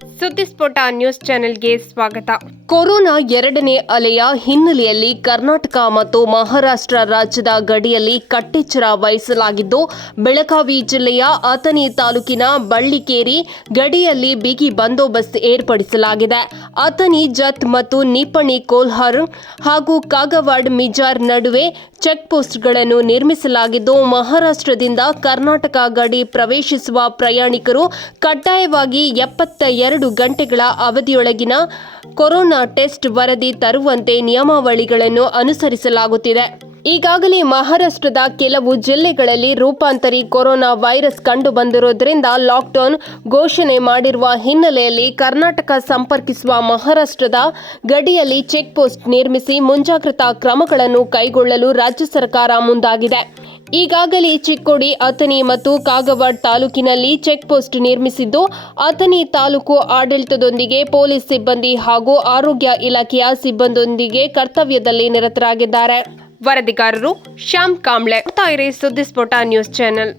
ಸುದ್ದಿ ಸ್ಫೋಟ ನ್ಯೂಸ್ ಚಾನೆಲ್ಗೆ ಸ್ವಾಗತ. ಕೊರೋನಾ ಎರಡನೇ ಅಲೆಯ ಹಿನ್ನೆಲೆಯಲ್ಲಿ ಕರ್ನಾಟಕ ಮತ್ತು ಮಹಾರಾಷ್ಟ್ರ ರಾಜ್ಯದ ಗಡಿಯಲ್ಲಿ ಕಟ್ಟೆಚ್ಚರ ವಹಿಸಲಾಗಿದ್ದು, ಬೆಳಗಾವಿ ಜಿಲ್ಲೆಯ ಅಥಣಿ ತಾಲೂಕಿನ ಬಳ್ಳಿಕೇರಿ ಗಡಿಯಲ್ಲಿ ಬಿಗಿ ಬಂದೋಬಸ್ತ್ ಏರ್ಪಡಿಸಲಾಗಿದೆ. ಅಥಣಿ ಜತ್ ಮತ್ತು ನಿಪ್ಪಣಿ ಕೋಲ್ಹಾರ್ ಹಾಗೂ ಕಾಗವಾಡ್ ಮಿಜಾರ್ ನಡುವೆ ಚೆಕ್ಪೋಸ್ಟ್ಗಳನ್ನು ನಿರ್ಮಿಸಲಾಗಿದ್ದು, ಮಹಾರಾಷ್ಟ್ರದಿಂದ ಕರ್ನಾಟಕ ಗಡಿ ಪ್ರವೇಶಿಸುವ ಪ್ರಯಾಣಿಕರು ಕಡ್ಡಾಯವಾಗಿ 72 ಗಂಟೆಗಳ ಅವಧಿಯೊಳಗಿನ ಕೊರೋನಾ ಟೆಸ್ಟ್ ವರದಿ ತರುವಂತೆ ನಿಯಮಾವಳಿಗಳನ್ನು ಅನುಸರಿಸಲಾಗುತ್ತಿದೆ. ಈಗಾಗಲೇ ಮಹಾರಾಷ್ಟ್ರದ ಕೆಲವು ಜಿಲ್ಲೆಗಳಲ್ಲಿ ರೂಪಾಂತರಿ ಕೊರೋನಾ ವೈರಸ್ ಕಂಡುಬಂದಿರುವುದರಿಂದ ಲಾಕ್ಡೌನ್ ಘೋಷಣೆ ಮಾಡಿರುವ ಹಿನ್ನೆಲೆಯಲ್ಲಿ ಕರ್ನಾಟಕ ಸಂಪರ್ಕಿಸುವ ಮಹಾರಾಷ್ಟ್ರದ ಗಡಿಯಲ್ಲಿ ಚೆಕ್ಪೋಸ್ಟ್ ನಿರ್ಮಿಸಿ ಮುಂಜಾಗ್ರತಾ ಕ್ರಮಗಳನ್ನು ಕೈಗೊಳ್ಳಲು ರಾಜ್ಯ ಸರ್ಕಾರ ಮುಂದಾಗಿದೆ. ಈಗಾಗಲೇ ಚಿಕ್ಕೋಡಿ, ಅಥಣಿ ಮತ್ತು ಕಾಗವಾಡ್ ತಾಲೂಕಿನಲ್ಲಿ ಚೆಕ್ಪೋಸ್ಟ್ ನಿರ್ಮಿಸಿದ್ದು, ಅಥಣಿ ತಾಲೂಕು ಆಡಳಿತದೊಂದಿಗೆ ಪೊಲೀಸ್ ಸಿಬ್ಬಂದಿ ಹಾಗೂ ಆರೋಗ್ಯ ಇಲಾಖೆಯ ಸಿಬ್ಬಂದಿಯೊಂದಿಗೆ ಕರ್ತವ್ಯದಲ್ಲಿ ನಿರತರಾಗಿದ್ದಾರೆ. ವರದಿಗಾರರು ಶ್ಯಾಮ್ ಕಾಂಬ್ಳೆ. ಸುದ್ದಿ ಸ್ಫೋಟ ನ್ಯೂಸ್ ಚಾನೆಲ್.